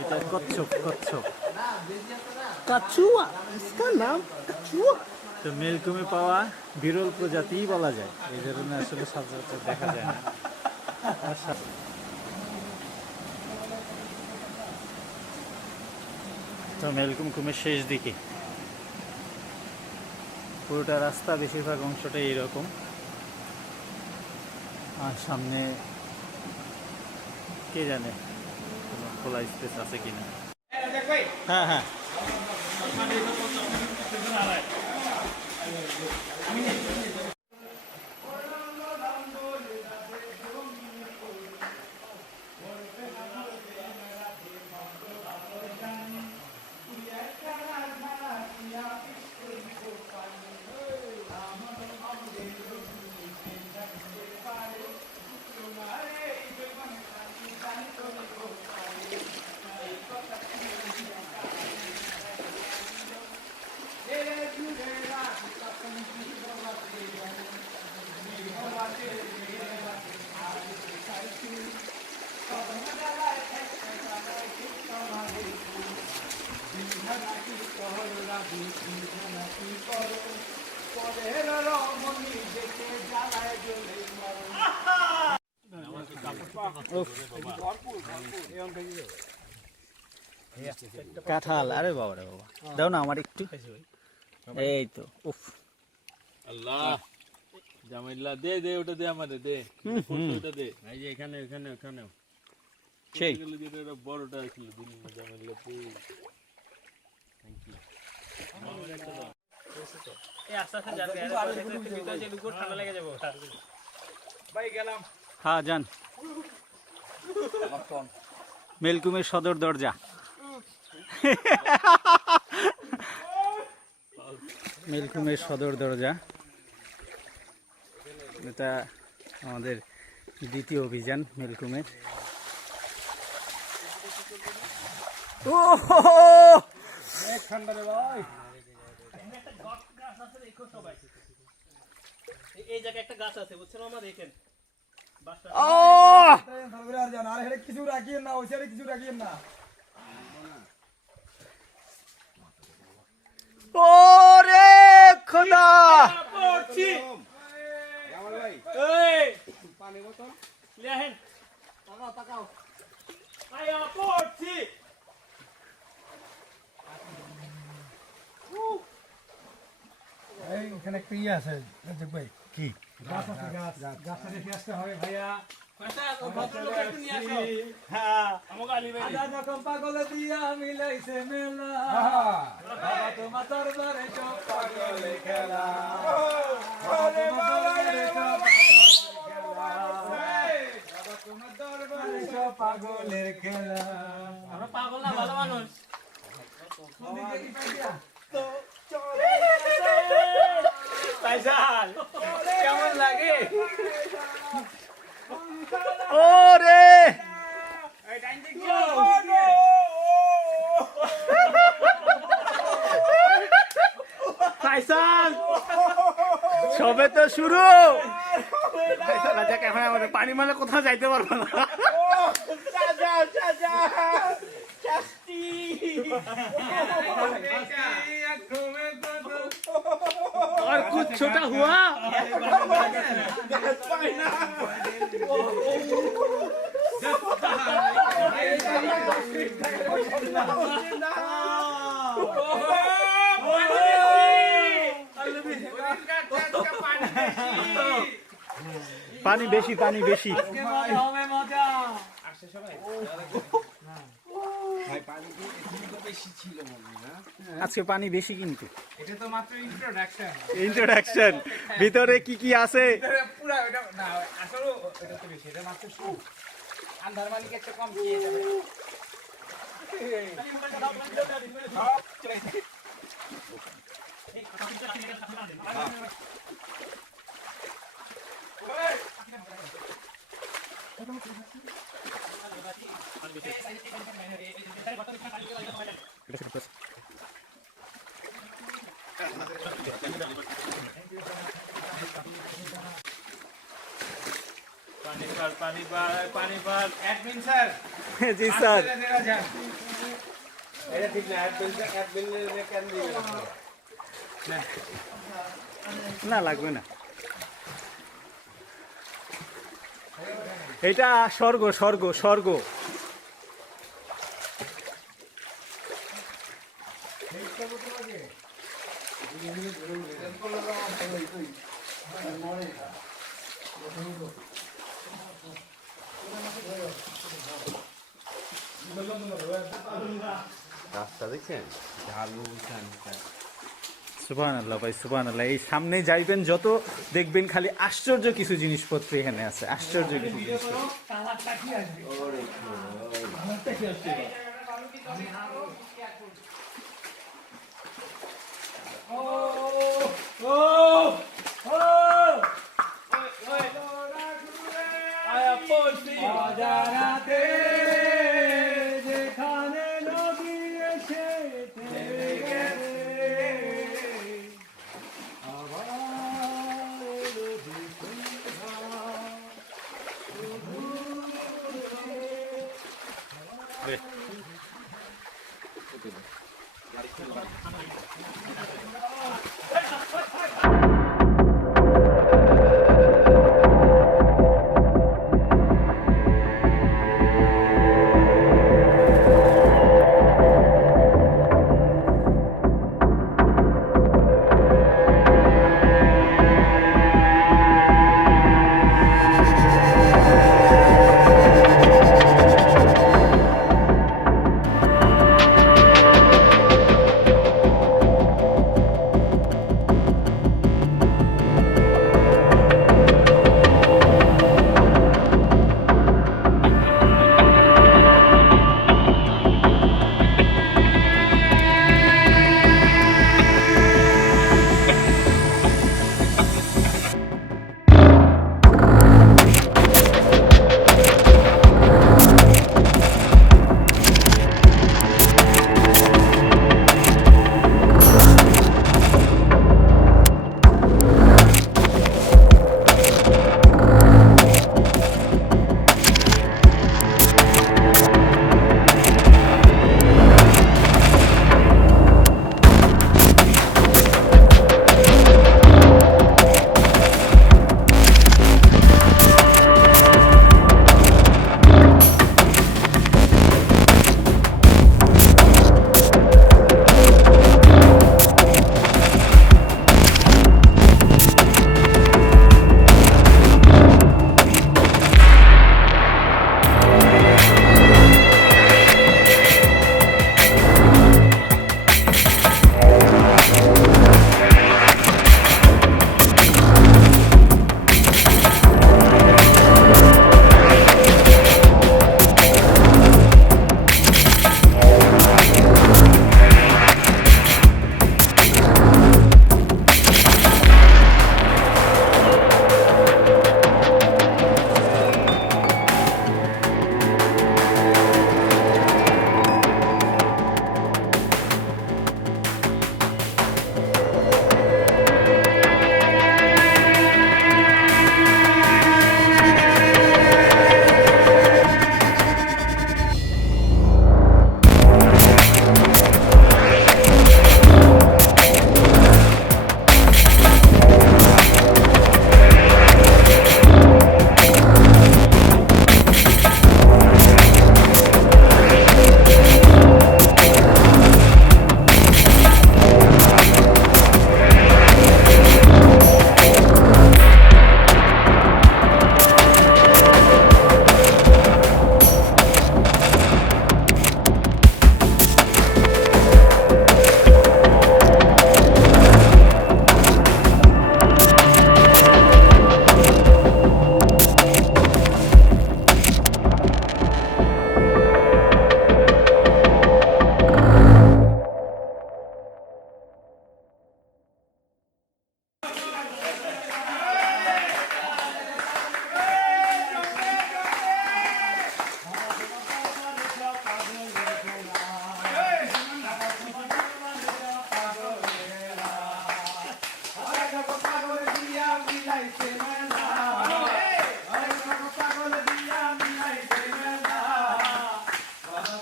এটা কচ্ছপ কচ্ছপ কাচুয়া, इसका नाम কাচুয়া। তো মেলকুমে পাওয়া বিরল প্রজাতিই বলা যায়, এই ধরনের আসলে সচরাচর দেখা যায় না। তো মেলকুম কুমের শেষ দিকে পুরোটা রাস্তা বেশিরভাগ অংশটাই এইরকম, আর সামনে কে জানে কোনো খোলা স্পেস আছে কিনা। হ্যাঁ হ্যাঁ কাঁঠাল, আরে বাবা রে বাবা, দাও না আমার একটু। এই তো উফ, আল্লাহ জামাইল্লা দে দে, ওটা দে আমারে দে, ওটা দে। এই যে এখানে এখানে এখানেও সেই এটা বড়টা ছিল দিন জামাইল্লা তুই। Thank you. এই আস্তে আস্তে যাবে, আরে ভিতরে যে লুকো ঠান্ডা লেগে যাবে। ভাই গেলাম। হ্যাঁ যান। মেলকুমের সদর দরজা, মেলকুমের সদর দরজা। এটা আমাদের দ্বিতীয় অভিযান মেলকুমের। ঠান্ডা রে ভাই। এই জায়গায় একটা গাছ আছে বুঝছেন, আমরা দেখেন কিছু রাখিয়েন না, ওই সাইডে কিছু রাখিয়েন না। ওরে খোদা, পানি বোতল লিয়াহেন, তাকাও তাকাও, আয়া পড়ছি। এখানে একটা ইয়ে আছে ভাই, কি গাছ আছে, গাছ গাছটা দেখে আসতে হবে ভাইয়া। পাগল দিয়া মিলাইছে মেলা, তোমার দরবারে সব পাগলে খেলা, তোমার দরবারে সব পাগলের খেলা। আমরা পাগল না, ভালো মানুষ। কেমন লাগে? ওরে ফাইসাল, সবে তো শুরু। এখন আমাদের পানি মানে কোথাও যাইতে পারবো না। और कुछ छोटा हुआ? पानी बेशी, पानी बेशी। আজকে পানি বেশি কিন্তু। এটা তো মাত্র ইন্ট্রোডাকশন। ইন্ট্রোডাকশন, ভিতরে কি কি আছে? পুরো এটা না, আসলে এটা তো বেশি, এটা মাত্র শুরু। আন্ধার মালিক একটা কম দিয়ে যাবে। पानी पार, पानी पार, पानी पार। एडमिन सर জি স্যার। এটা ঠিক না, এক বিল কেন দিয়ে না লাগবে না, এটা স্বর্গ স্বর্গ স্বর্গ। রাস্তা দেখছেন সুবহানাল্লাহ ভাই, সুবহানাল্লাহ। এই সামনে যাইবেন যত দেখবেন খালি আশ্চর্য কিছু জিনিসপত্র এখানে আছে, আশ্চর্য কিছু জিনিসপত্র। যেখানে নদী এসে থেমে গেছে, আবার এলো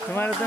তোমার তো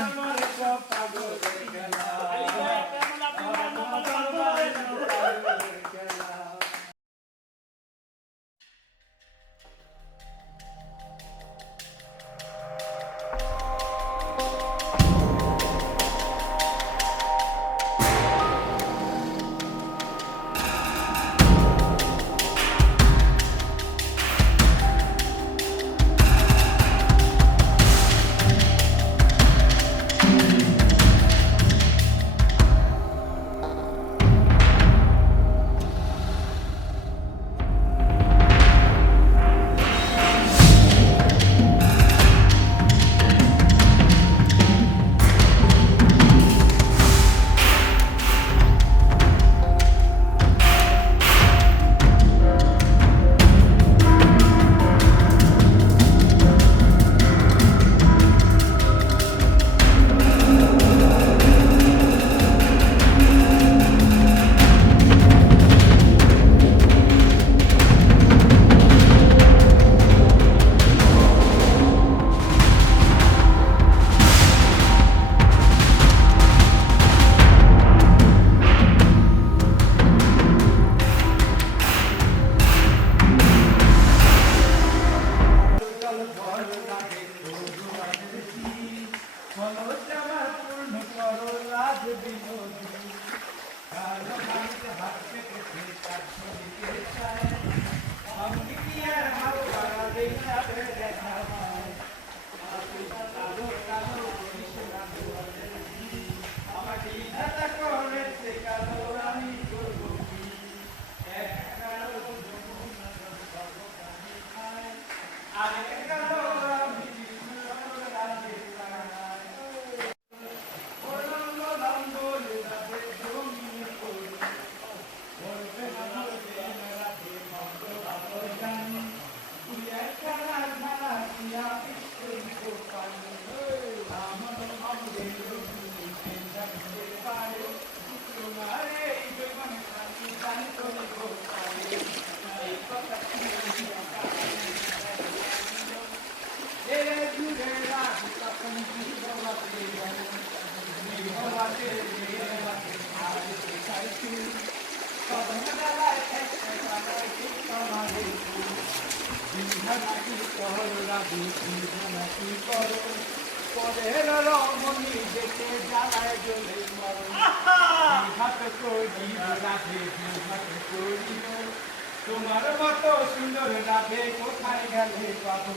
তোমার মতো সুন্দর রাধে কোথায় গেলে পাবো,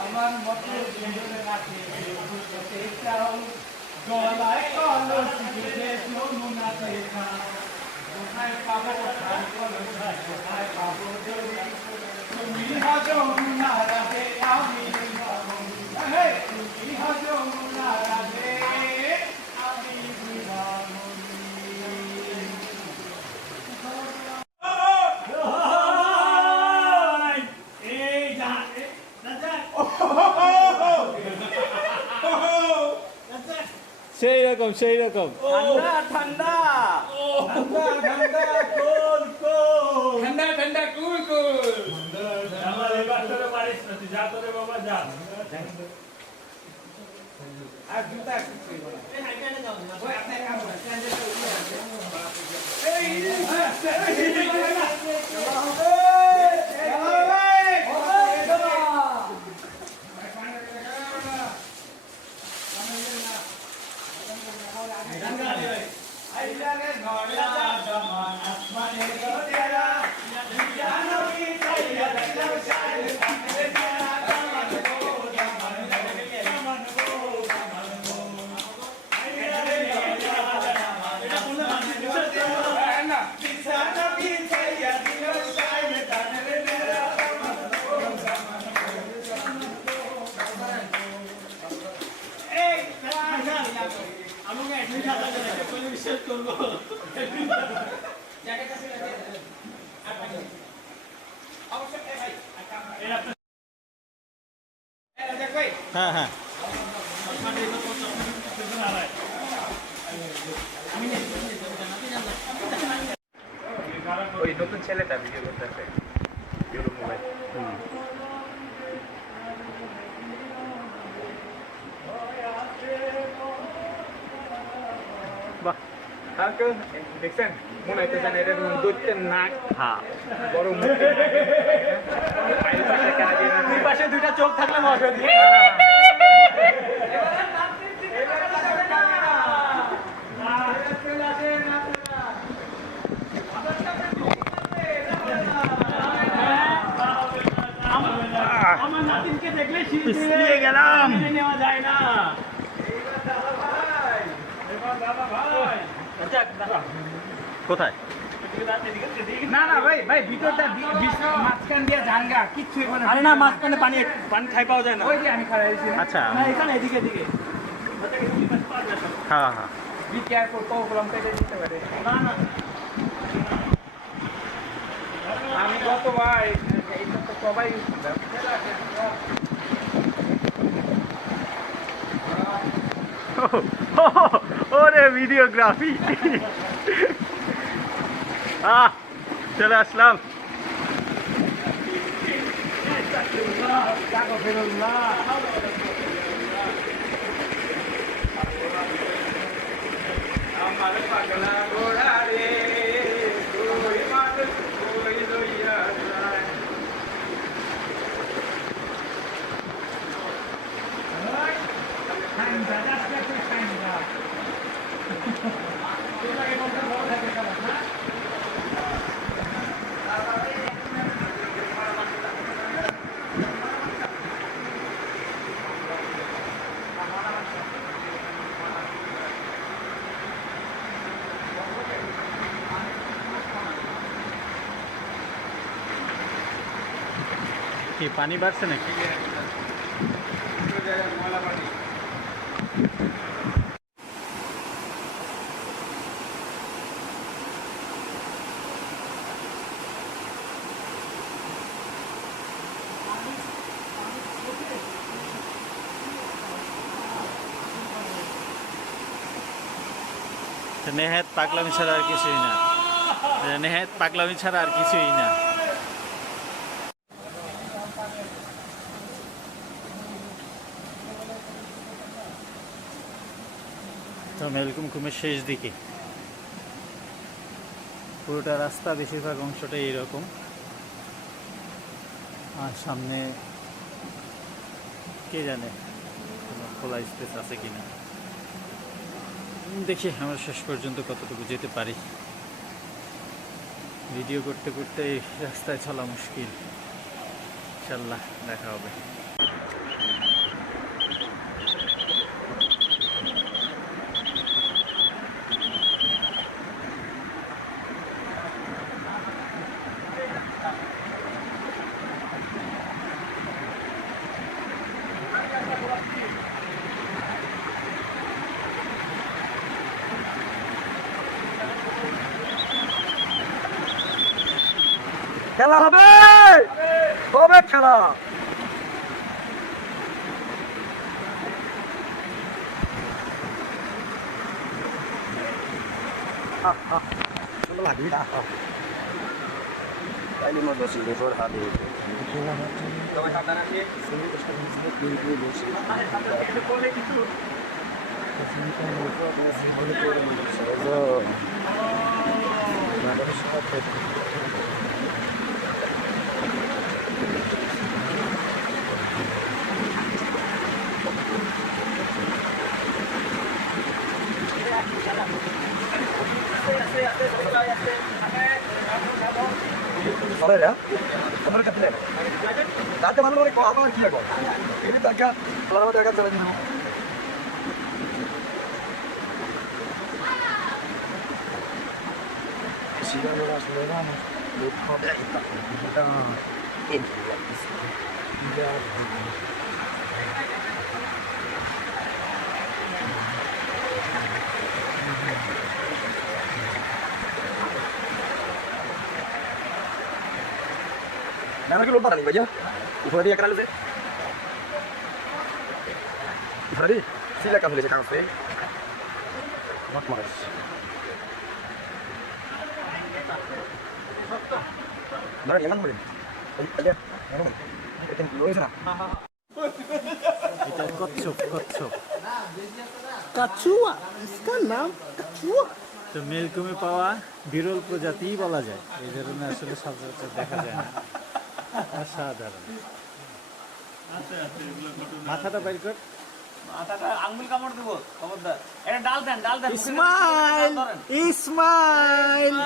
আমার মতো সুন্দর রাধে বুঝতে চাও, গলায় কলসি বেঁধে যমুনা দেখা, কোথায় পাবো কোথায় পাবো তুমি যমুনা রাধে আমি তুমি যমুনা রাধে আমি সেই রকম সেই রকম ঠান্ডা ঠান্ডা ঠান্ডা ঠান্ডা কুল কুল ঠান্ডা ঠান্ডা কুল কুল আমার এবার তোরে পারিস না, তুই যা তোরে বাবা যা। আর জুতা কিছু বলা এই হাইটানে যাও না ওই আপনি কাম করেন স্ট্যান্ডার্ড উঠে আছে হ্যাঁ হ্যাঁ ওই নতুন ছেলেটা ভিডিও করতেছে ইউটিউব মোবাইল হুম। বাহ, আঙ্কেল দেখছেন মনে হইতেছে না এটা দৈত্যের নাক হ্যাঁ বড় মুখ দুই পাশে দুইটা চোখ থাকলে মজা দিয়ে আমার নাতিনকে দেখলে পিছলিয়ে গেলাম। নেওয়া যায় না কোথায়? না না ভাই ভাই ভিতরটা মাঝখান দিয়ে জানগা কিচ্ছু আরে না মাঝখানে পানি পানি খাই পাওয়া যায় না ওই যে আমি খাই আছি আচ্ছা না এখানে এদিকে এদিকে হ্যাঁ হ্যাঁ বি কেয়ারফুল তো বললাম কেটে দিতে পারে না না আমি কত ভাই এইটা তো সবাই ইউজ করে ওরে ভিডিওগ্রাফি চলে আসলাম। আমার পাগলা ঘোড়া রে তুই মানুষ কই লইয়া যায় কি পানি বাড়ছে নাকি? নেহাত পাগলামি ছাড়া আর কিছুই না, নেহাত পাগলামি ছাড়া আর কিছুই না। তো মেলকুমকুমের শেষ দিকে পুরোটা রাস্তা বেশিরভাগ অংশটাই এইরকম, আর সামনে কে জানে কোনো খোলা স্পেস আছে কিনা। দেখি আমরা শেষ পর্যন্ত কতটুকু যেতে পারি। ভিডিও করতে করতে এই রাস্তায় চলা মুশকিল। ইনশাল্লাহ দেখা হবে। খেলা হবে কবে খেলা Dati mana mereka apa lagi ya kok? Ini tak kalau ada kan jalan dulu. Siapa orang sebenarnya? Lupa dah kita. Ini. Tidak. Nah, lagi lupa nih aja. Ufo dia kenal sih. Hari, silakan beli kafe. Mas. Mana yang mana? Aja. Mana? Kita dulu sana. এটা কচ্ছপ কচ্ছপ কাচুয়া इसका नाम কাচুয়া তো মেলকুমে পাওয়া বিরল প্রজাতিই বলা যায় এই ধরনের আসলে সচরাচর দেখা যায় না অসাধারণ মাথাটা বাইর কর মাথাটা আঙ্গুল কামড় দেবো খবরদার এটা ডাল দেন ইসমাইল ইসমাইল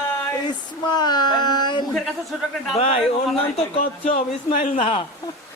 ইসমাইল মুখের কাছে ছোট একটা ডাল ভাই ওর নাম তো কচ্ছপ ইসমাইল না